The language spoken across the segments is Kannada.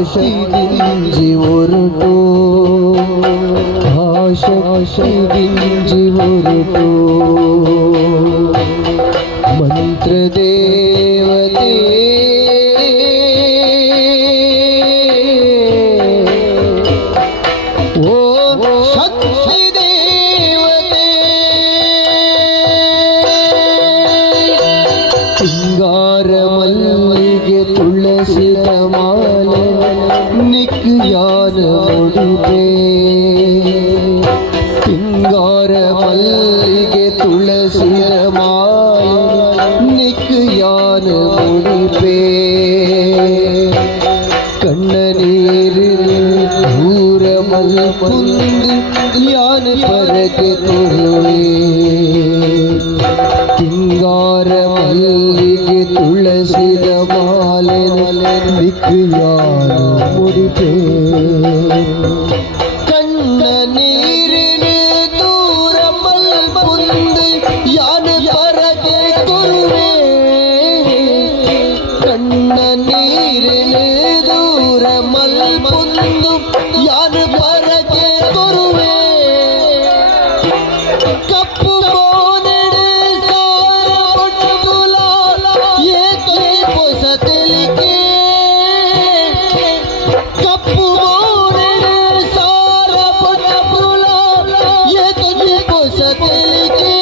ಶಕ್ತಿ ಹೊರಟು ಶಕ್ತಿ ಹೊರಟು ಮಂತ್ರ ದೇವತೆ ಓ ಶಕ್ತಿ ದೇವತೆ ಸಿಂಗಾರ ಮಲ್ಲಿಗೆ ತುಳಸಿದ ಮಾಲೆ ನಿಕ್ಯಾನ ಮುಡಿಪೆ ಸಿಂಗಾರ ಮಲ್ಲಿಗೆ ತುಳಸಿದ ಮಾಲೆ ನಿಕ್ಯಾನ ಮುಡಿಪೆ ಕಣ್ಣ ನೀರು ದೂರ ಮಲ್ಪುಂದು ಯಾನ ಪರಕೆ ತೊರುವೆ ಸಿಂಗಾರ ಮಲ್ಲಿಗೆ ತುಳಸಿದ ಮಾಲೆ ನಿಕ್ಯಾನ ಮುಡಿಪೆ ಕಣ್ಣ ನೀರಿನ ದೂರ ಮಲ್ಪುಂದು ಯಾನ ಪರಕೆ ತೊರುವೆ ಕಣ್ಣ ನೀರಿನ ದೂರ ಮಲ್ಪುಂದು ಯಾನ ಪರಕೆ ತೊರುವೆ ಕಪ್ಪು ಬೋನೆಡೆ ಸಾರ ಪಟ್ಟುಲ ಏಕೆ ಹೊಸತೆಲಿಕೆ ಕಪ್ಪು ಬೋನೆಡೆ ಸಾರ ಪಟ್ಟುಲ ಏಕೆ ಹೊಸತೆಲಿಕೆ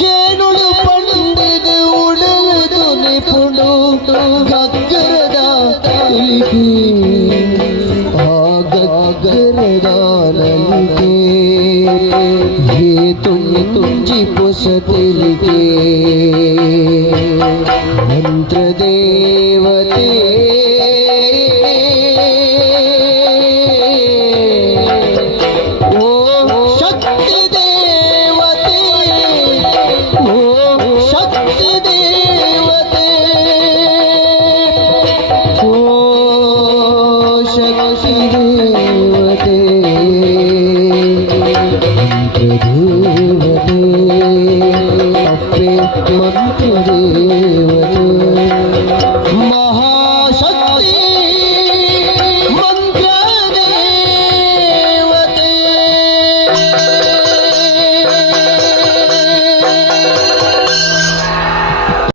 ಕೇನುಳು ಪಂಡಿದು ಉಡುವುದು ನಿಪುಣು ಗಗ್ಗರದ ಇಲಿಕೆ ಗಗ್ಗರದ ನಲಿಕೆ ಹೇ ತುಂಜಿ ಪೊಸತೆಲಿಕೆ ಮಂತ್ರ ದೇವತೆ ಓ ಶಕ್ತಿ ದೇವತೆ ಓ ಶಕ್ತಿ ದೇವತೆ ಓ ಶಕ್ತಿ ದೇವತೆ ಮಂತ್ರ ದೇವತೆ ಅಪ್ಪೆ ಮಂತ್ರ ದೇವತೆ ಮಹಾ